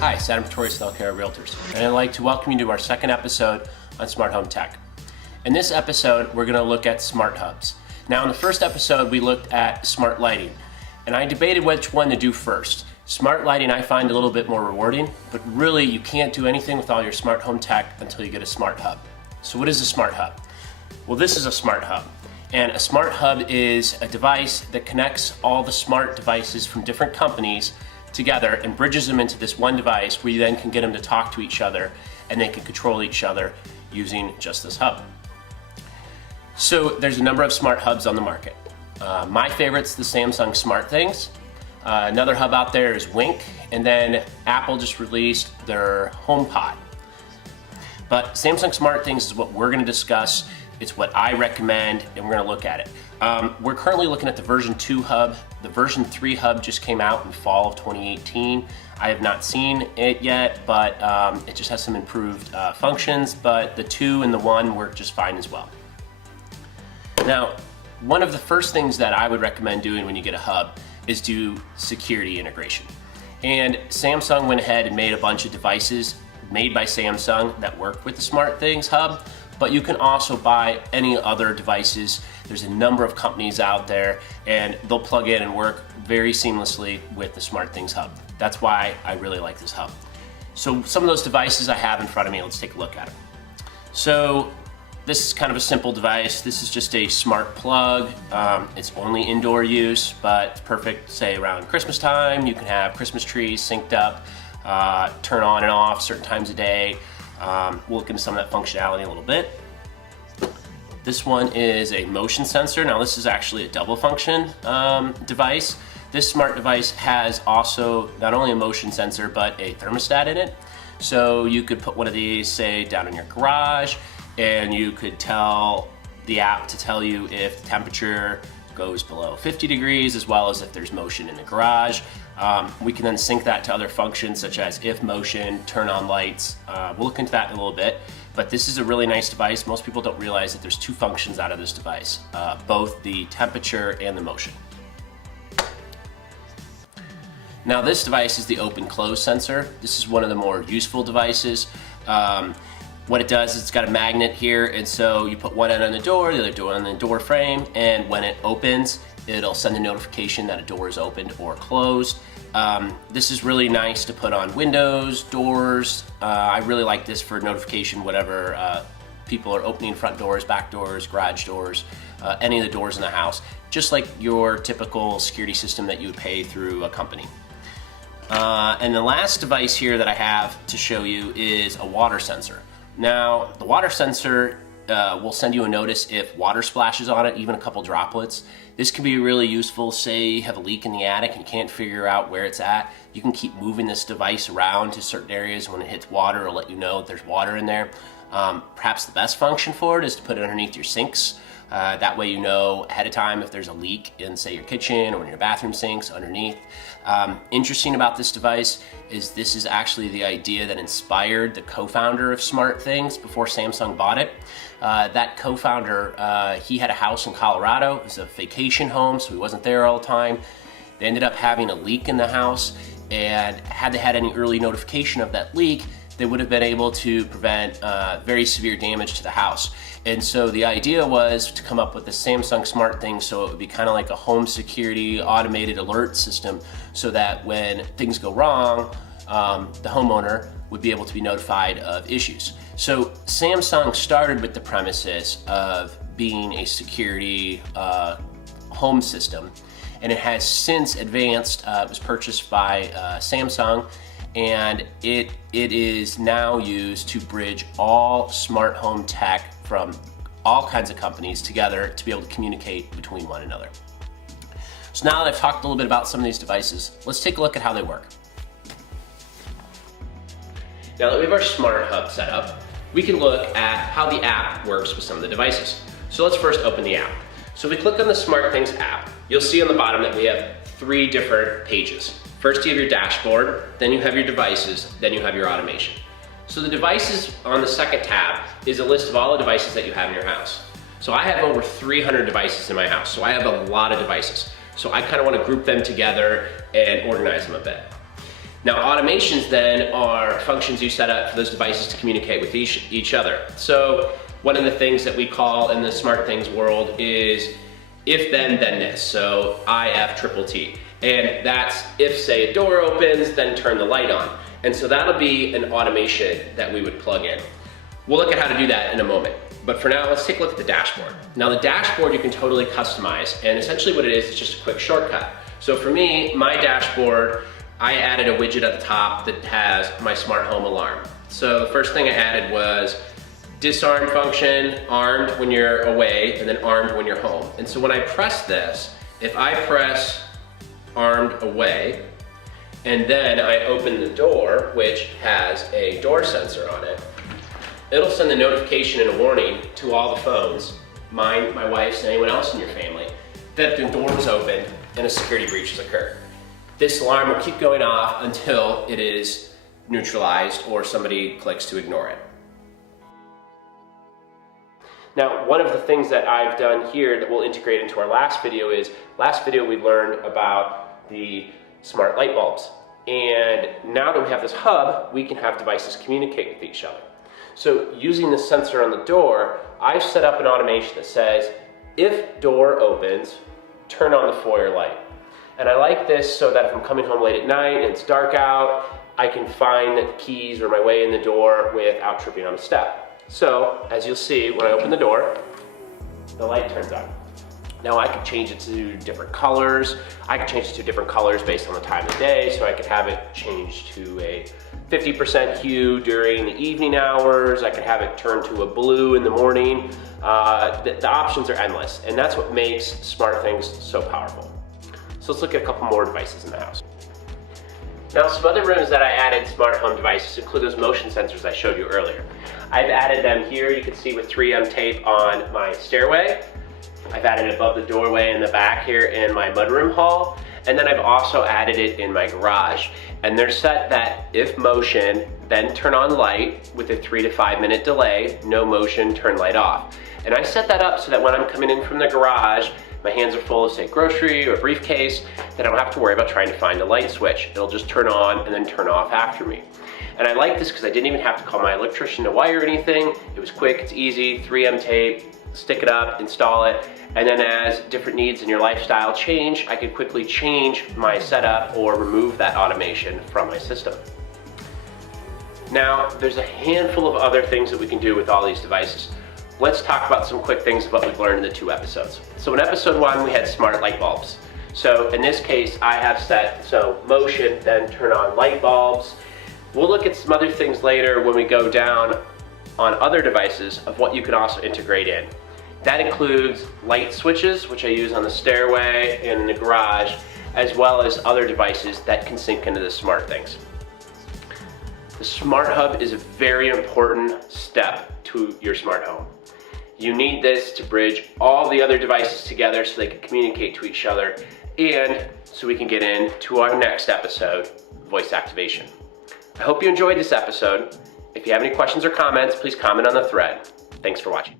Hi, Adam Pretorius, Healthcare Realtors, and I'd like to welcome you to our second episode on Smart Home Tech. In this episode, we're going to look at smart hubs. Now, in the first episode, we looked at smart lighting, and I debated which one to do first. Smart lighting I find a little bit more rewarding, but really you can't do anything with all your smart home tech until you get a smart hub. So what is a smart hub? Well, this is a smart hub. And a smart hub is a device that connects all the smart devices from different companies together and bridges them into this one device where you then can get them to talk to each other and they can control each other using just this hub. So there's a number of smart hubs on the market. My favorite's the Samsung SmartThings. Another hub out there is Wink, and then Apple just released their HomePod. But Samsung SmartThings is what we're going to discuss. It's what I recommend, and we're going to look at it. We're currently looking at the version 2 hub. The version 3 hub just came out in fall of 2018. I have not seen it yet, but it just has some improved functions, but the 2 and the 1 work just fine as well. Now, one of the first things that I would recommend doing when you get a hub is do security integration. And Samsung went ahead and made a bunch of devices made by Samsung that work with the SmartThings hub, but you can also buy any other devices. There's a number of companies out there and they'll plug in and work very seamlessly with the SmartThings hub. That's why I really like this hub. So some of those devices I have in front of me, let's take a look at them. So this is kind of a simple device. This is just a smart plug. It's only indoor use, but it's perfect, say around Christmas time. You can have Christmas trees synced up, turn on and off certain times a day. We'll look into some of that functionality a little bit. This one is a motion sensor. Now this is actually a double function device. This smart device has also not only a motion sensor, but a thermostat in it. So you could put one of these, say, down in your garage, and you could tell the app to tell you if the temperature goes below 50 degrees, as well as if there's motion in the garage. We can then sync that to other functions such as if motion, turn on lights. We'll look into that in a little bit, but this is a really nice device. Most people don't realize that there's 2 functions out of this device, both the temperature and the motion. Now this device is the open-close sensor. This is one of the more useful devices. What it does is it's got a magnet here, and so you put one end on the door, the other door on the door frame, and when it opens, it'll send a notification that a door is opened or closed. This is really nice to put on windows, doors. I really like this for notification whenever people are opening front doors, back doors, garage doors, any of the doors in the house, just like your typical security system that you would pay through a company. And the last device here that I have to show you is a water sensor. Now, the water sensor will send you a notice if water splashes on it, even a couple droplets. This can be really useful. Say you have a leak in the attic and can't figure out where it's at. You can keep moving this device around to certain areas. When it hits water, it'll let you know if there's water in there. Perhaps the best function for it is to put it underneath your sinks. That way you know ahead of time if there's a leak in, say, your kitchen or in your bathroom sinks underneath. Interesting about this device is this is actually the idea that inspired the co-founder of SmartThings before Samsung bought it. That co-founder, he had a house in Colorado. It was a vacation home, so he wasn't there all the time. They ended up having a leak in the house, and had they had any early notification of that leak, they would have been able to prevent very severe damage to the house. And so the idea was to come up with the Samsung SmartThings so it would be kind of like a home security automated alert system, so that when things go wrong, the homeowner would be able to be notified of issues. So Samsung started with the premises of being a security home system, and it has since advanced. It was purchased by Samsung, and it is now used to bridge all smart home tech from all kinds of companies together to be able to communicate between one another. So now that I've talked a little bit about some of these devices, let's take a look at how they work. Now that we have our smart hub set up, we can look at how the app works with some of the devices. So let's first open the app. So if we click on the SmartThings app, you'll see on the bottom that we have 3 different pages. First you have your dashboard, then you have your devices, then you have your automation. So the devices on the second tab is a list of all the devices that you have in your house. So I have over 300 devices in my house, so I have a lot of devices. So I kind of want to group them together and organize them a bit. Now, automations then are functions you set up for those devices to communicate with each other. So one of the things that we call in the SmartThings world is if then this. So IFTTT. And that's if, say, a door opens, then turn the light on. And so that'll be an automation that we would plug in. We'll look at how to do that in a moment. But for now, let's take a look at the dashboard. Now the dashboard you can totally customize, and essentially what it is just a quick shortcut. So for me, my dashboard, I added a widget at the top that has my smart home alarm. So the first thing I added was disarm function, armed when you're away, and then armed when you're home. And so when I press this, if I press armed away, and then I open the door, which has a door sensor on it, it'll send a notification and a warning to all the phones, mine, my wife's, and anyone else in your family, that the door is open and a security breach has occurred. This alarm will keep going off until it is neutralized or somebody clicks to ignore it. Now, one of the things that I've done here that we'll integrate into our last video is, last video we learned about the smart light bulbs. And now that we have this hub, we can have devices communicate with each other. So using the sensor on the door, I've set up an automation that says, if door opens, turn on the foyer light. And I like this so that if I'm coming home late at night and it's dark out, I can find the keys or my way in the door without tripping on a step. So, as you'll see, when I open the door, the light turns on. Now I could change it to different colors. I could change it to different colors based on the time of day, so I could have it change to a 50% hue during the evening hours. I could have it turn to a blue in the morning. The options are endless, and that's what makes SmartThings so powerful. So let's look at a couple more devices in the house. Now, some other rooms that I added smart home devices include those motion sensors I showed you earlier. I've added them here, you can see with 3M tape on my stairway. I've added it above the doorway in the back here in my mudroom hall. And then I've also added it in my garage. And they're set that if motion, then turn on light with a 3 to 5 minute delay, no motion, turn light off. And I set that up so that when I'm coming in from the garage, my hands are full of, say, grocery or briefcase, that I don't have to worry about trying to find a light switch. It'll just turn on and then turn off after me. And I like this because I didn't even have to call my electrician to wire anything. It was quick, it's easy, 3M tape, stick it up, install it, and then as different needs in your lifestyle change, I could quickly change my setup or remove that automation from my system. Now, there's a handful of other things that we can do with all these devices. Let's talk about some quick things of what we've learned in the 2 episodes. So in episode 1, we had smart light bulbs. So in this case, I have set, so motion, then turn on light bulbs. We'll look at some other things later when we go down on other devices of what you can also integrate in. That includes light switches, which I use on the stairway and in the garage, as well as other devices that can sync into the SmartThings. The Smart Hub is a very important step to your smart home. You need this to bridge all the other devices together so they can communicate to each other, and so we can get into our next episode, voice activation. I hope you enjoyed this episode. If you have any questions or comments, please comment on the thread. Thanks for watching.